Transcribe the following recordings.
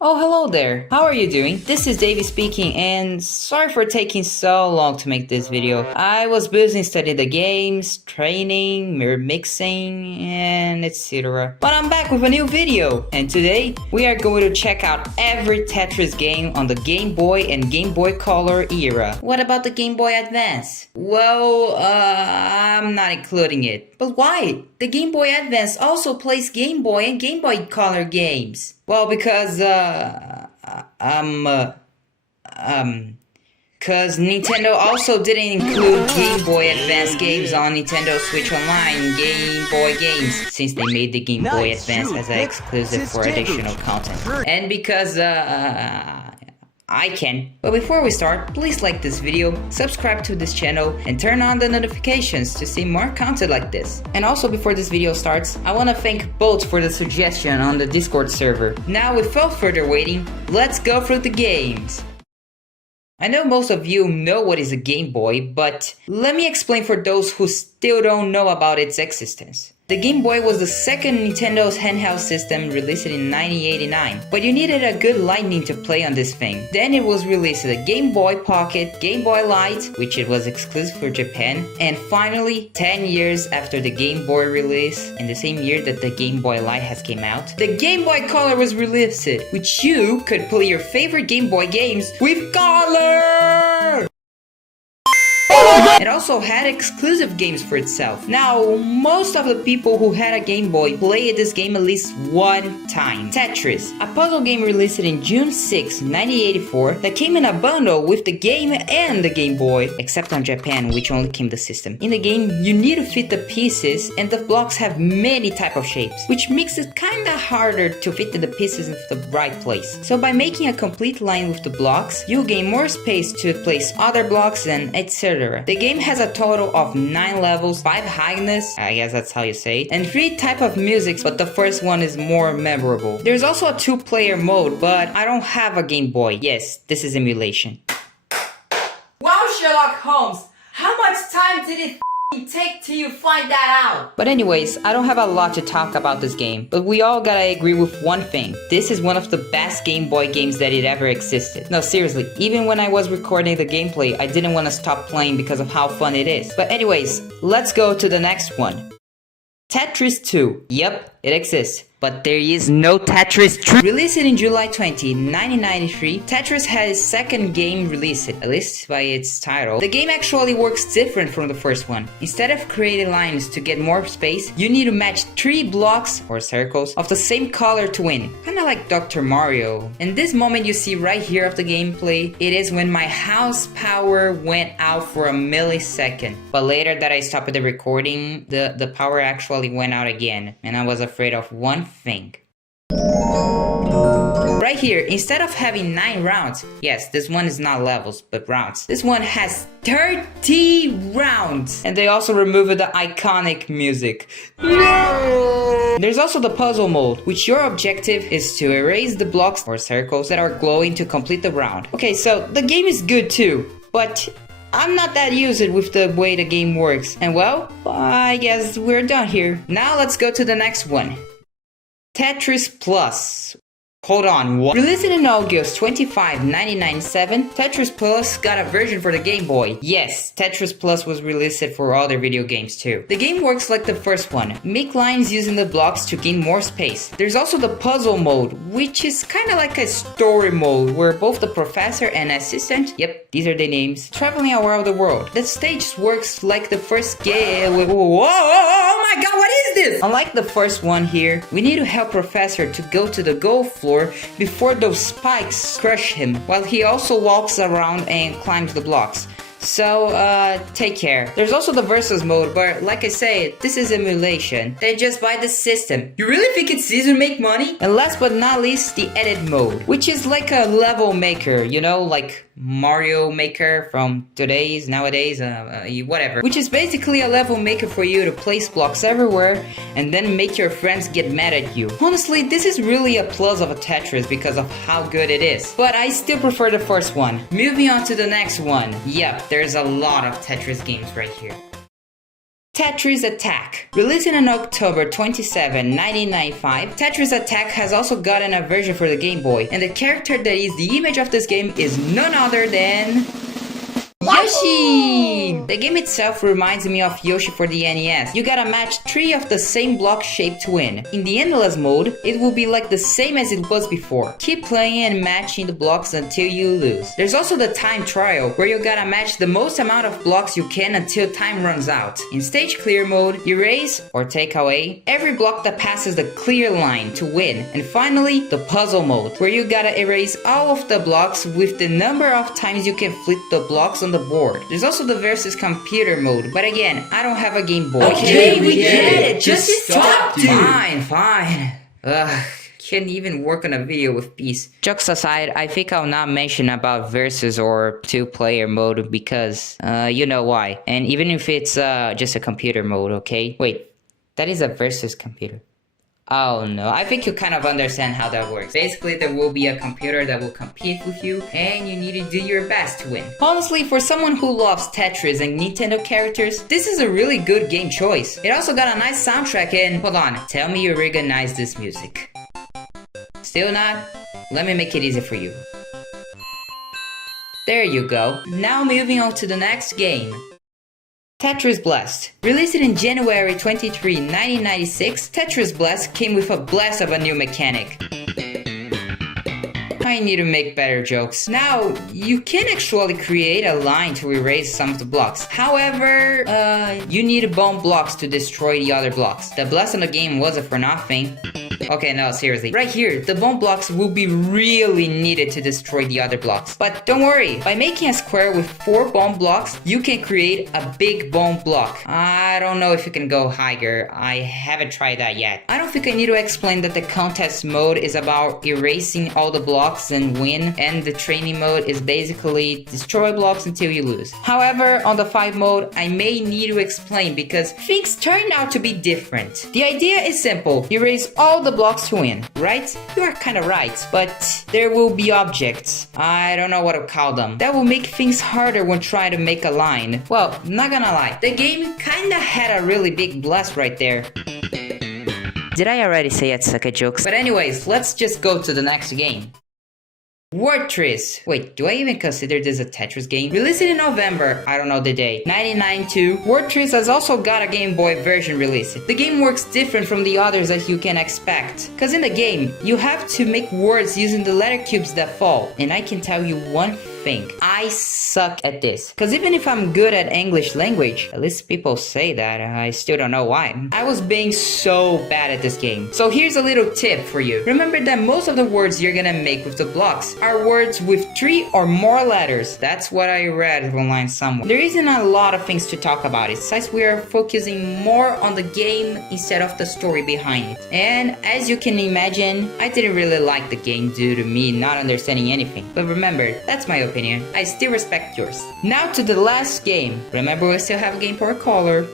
Oh, hello there. How are you doing? This is Davey speaking, and sorry for taking so long to make this video. I was busy studying the games, training, mirror mixing, and etc. But I'm back with a new video, and today we are going to check out every Tetris game on the Game Boy and Game Boy Color era. What about the Game Boy Advance? Well, I'm not including it. But why? The Game Boy Advance also plays Game Boy and Game Boy Color games. Well, because Nintendo also didn't include Game Boy Advance games on Nintendo Switch Online Game Boy games, since they made the Game Boy Advance as an exclusive for additional content. And because, I can. But before we start, please like this video, subscribe to this channel, and turn on the notifications to see more content like this. And also before this video starts, I want to thank Bolt for the suggestion on the Discord server. Now without further waiting, let's go through the games. I know most of you know what is a Game Boy, but let me explain for those who still don't know about its existence. The Game Boy was the second Nintendo's handheld system released in 1989, but you needed a good lightning to play on this thing. Then it was released the Game Boy Pocket, Game Boy Light, which it was exclusive for Japan, and finally, 10 years after the Game Boy release, in the same year that the Game Boy Light has came out, the Game Boy Color was released, which you could play your favorite Game Boy games with color! It also had exclusive games for itself. Now, most of the people who had a Game Boy played this game at least one time. Tetris, a puzzle game released in June 6, 1984 that came in a bundle with the game and the Game Boy, except on Japan, which only came the system. In the game, you need to fit the pieces, and the blocks have many type of shapes, which makes it kinda harder to fit the pieces into the right place. So by making a complete line with the blocks, you'll gain more space to place other blocks and etc. The game has a total of 9 levels, 5 highness, I guess that's how you say it, and 3 type of musics, but the first one is more memorable. There's also a 2-player mode, but I don't have a Game Boy. Yes, this is emulation. Wow, Sherlock Holmes! How much time did it take till you find that out? But anyways, I don't have a lot to talk about this game, but we all gotta agree with one thing. This is one of the best Game Boy games that it ever existed. No, seriously, even when I was recording the gameplay, I didn't want to stop playing because of how fun it is. But anyways, let's go to the next one. Tetris 2. Yep, it exists. But there is no Tetris 3. Released in July 20, 1993, Tetris had its second game released, at least by its title. The game actually works different from the first one. Instead of creating lines to get more space, you need to match 3 blocks, or circles, of the same color to win. Kinda like Dr. Mario. And this moment you see right here of the gameplay, it is when my house power went out for a millisecond. But later that I stopped the recording, the power actually went out again. And I was afraid of one thing. Right here, instead of having 9 rounds, yes, this one is not levels, but rounds. This one has 30 rounds! And they also removed the iconic music. No! There's also the puzzle mode, which your objective is to erase the blocks or circles that are glowing to complete the round. Okay, so the game is good too, but I'm not that used with the way the game works. And well, I guess we're done here. Now let's go to the next one. Tetris Plus. Hold on, what? Released in August 25, 1997, Tetris Plus got a version for the Game Boy. Yes, Tetris Plus was released for other video games too. The game works like the first one. Make lines using the blocks to gain more space. There's also the puzzle mode, which is kinda like a story mode, where both the professor and assistant, yep, these are the names, traveling around the world. The stage works like the first game. Whoa, oh my god, what is this? Unlike the first one here, we need to help Professor to go to the goal floor before those spikes crush him, while he also walks around and climbs the blocks. So, take care. There's also the versus mode, but like I said, this is emulation. They just buy the system. You really think it's easy to make money? And last but not least, the edit mode, which is like a level maker, you know, like Mario Maker from nowadays, whatever. Which is basically a level maker for you to place blocks everywhere and then make your friends get mad at you. Honestly, this is really a plus of a Tetris because of how good it is. But I still prefer the first one. Moving on to the next one. Yep, there's a lot of Tetris games right here. Tetris Attack. Released on October 27, 1995, Tetris Attack has also gotten a version for the Game Boy, and the character that is the image of this game is none other than Yoshi! The game itself reminds me of Yoshi for the NES. You gotta match 3 of the same block shape to win. In the endless mode, it will be like the same as it was before. Keep playing and matching the blocks until you lose. There's also the time trial, where you gotta match the most amount of blocks you can until time runs out. In stage clear mode, erase or take away every block that passes the clear line to win. And finally, the puzzle mode, where you gotta erase all of the blocks with the number of times you can flip the blocks on the board. There's also the versus computer mode, but again, I don't have a Game Boy. Okay, we get it. Just stop, dude. Fine. Ugh, can't even work on a video with peace. Jokes aside, I think I'll not mention about versus or 2-player mode because, you know why. And even if it's just a computer mode, okay? Wait, that is a versus computer. Oh no, I think you kind of understand how that works. Basically, there will be a computer that will compete with you, and you need to do your best to win. Honestly, for someone who loves Tetris and Nintendo characters, this is a really good game choice. It also got a nice soundtrack and, hold on, tell me you recognize this music. Still not? Let me make it easy for you. There you go. Now moving on to the next game. Tetris Blast. Released in January 23, 1996, Tetris Blast came with a blast of a new mechanic. I need to make better jokes. Now, you can actually create a line to erase some of the blocks. However, you need bone blocks to destroy the other blocks. The blast in the game wasn't for nothing. Okay, no, seriously. Right here, the bone blocks will be really needed to destroy the other blocks. But don't worry, by making a square with 4 bone blocks, you can create a big bone block. I don't know if you can go higher. I haven't tried that yet. I don't think I need to explain that the contest mode is about erasing all the blocks and win, and the training mode is basically destroy blocks until you lose. However, on the 5 mode, I may need to explain because things turn out to be different. The idea is simple. Erase all the blocks to win, right? You are kinda right, but there will be objects. I don't know what to call them. That will make things harder when trying to make a line. Well, not gonna lie, the game kinda had a really big blast right there. Did I already say I'd suck at jokes? But anyways, let's just go to the next game. Wordtris. Wait, do I even consider this a Tetris game? Released in November, I don't know the day, 1992, Wordtris has also got a Game Boy version released. The game works different from the others as you can expect. Cause in the game, you have to make words using the letter cubes that fall. And I can tell you one thing, I suck at this. Cause even if I'm good at English language, at least people say that, I still don't know why. I was being so bad at this game. So here's a little tip for you. Remember that most of the words you're gonna make with the blocks are words with 3 or more letters. That's what I read online somewhere. There isn't a lot of things to talk about it, since we are focusing more on the game instead of the story behind it. And as you can imagine, I didn't really like the game due to me not understanding anything. But remember, that's my opinion. I still respect yours. Now to the last game. Remember, we still have a game for a caller.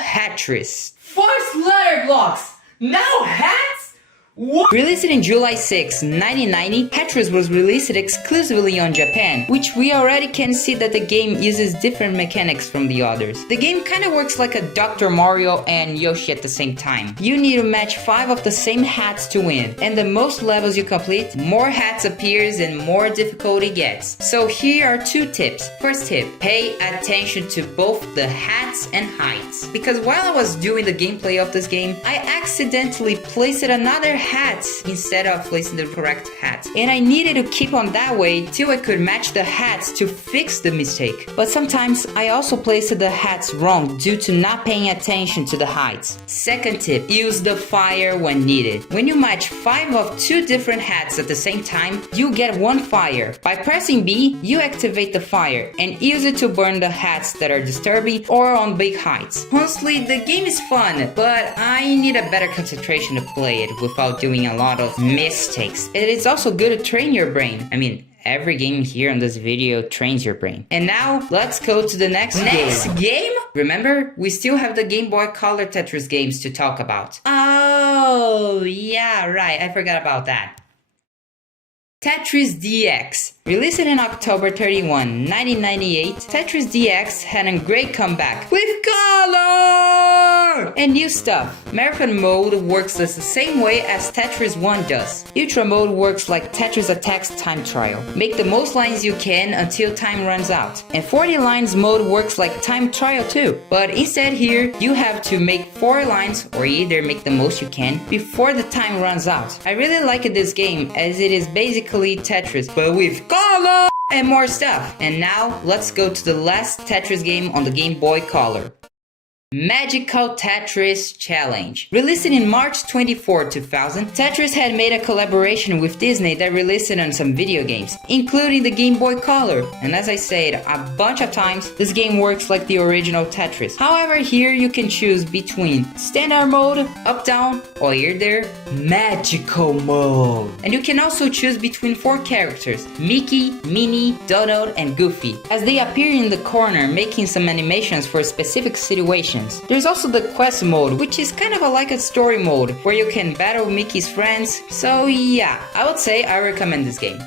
Hatris. First letter blocks. Now hats? What? Released in July 6, 1990, Tetris was released exclusively on Japan, which we already can see that the game uses different mechanics from the others. The game kinda works like a Dr. Mario and Yoshi at the same time. You need to match 5 of the same hats to win, and the most levels you complete, more hats appears and more difficulty gets. So here are 2 tips. First tip, pay attention to both the hats and heights. Because while I was doing the gameplay of this game, I accidentally placed another hat instead of placing the correct hat. And I needed to keep on that way till I could match the hats to fix the mistake. But sometimes I also placed the hats wrong due to not paying attention to the heights. Second tip, use the fire when needed. When you match 5 of 2 different hats at the same time, you get 1 fire. By pressing B, you activate the fire and use it to burn the hats that are disturbing or on big heights. Honestly, the game is fun, but I need a better concentration to play it without doing a lot of mistakes. It is also good to train your brain. I mean, every game here in this video trains your brain. And now, let's go to the next game. Remember, we still have the Game Boy Color Tetris games to talk about. Oh, yeah, right, I forgot about that. Tetris DX. Released in October 31, 1998, Tetris DX had a great comeback with color and new stuff. Marathon mode works the same way as Tetris 1 does. Ultra mode works like Tetris Attack's time trial. Make the most lines you can until time runs out. And 40 lines mode works like time trial too. But instead here, you have to make 4 lines or either make the most you can before the time runs out. I really like this game as it is basically Tetris but with color and more stuff. And now let's go to the last Tetris game on the Game Boy Color. Magical Tetris Challenge. Released in March 24, 2000, Tetris had made a collaboration with Disney that released it on some video games, including the Game Boy Color. And as I said a bunch of times, this game works like the original Tetris. However, here you can choose between Standard Mode, Up Down, or either Magical Mode. And you can also choose between 4 characters, Mickey, Minnie, Donald, and Goofy, as they appear in the corner making some animations for specific situations. There's also the quest mode, which is kind of like a story mode, where you can battle Mickey's friends, so yeah, I would say I recommend this game.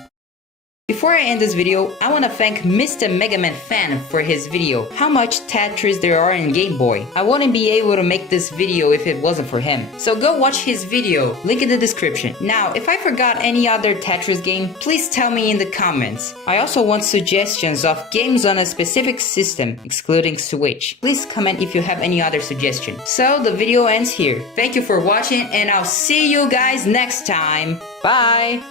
Before I end this video, I want to thank Mr. Mega Man Fan for his video, how much Tetris there are in Game Boy. I wouldn't be able to make this video if it wasn't for him. So go watch his video, link in the description. Now, if I forgot any other Tetris game, please tell me in the comments. I also want suggestions of games on a specific system, excluding Switch. Please comment if you have any other suggestion. So the video ends here. Thank you for watching and I'll see you guys next time. Bye!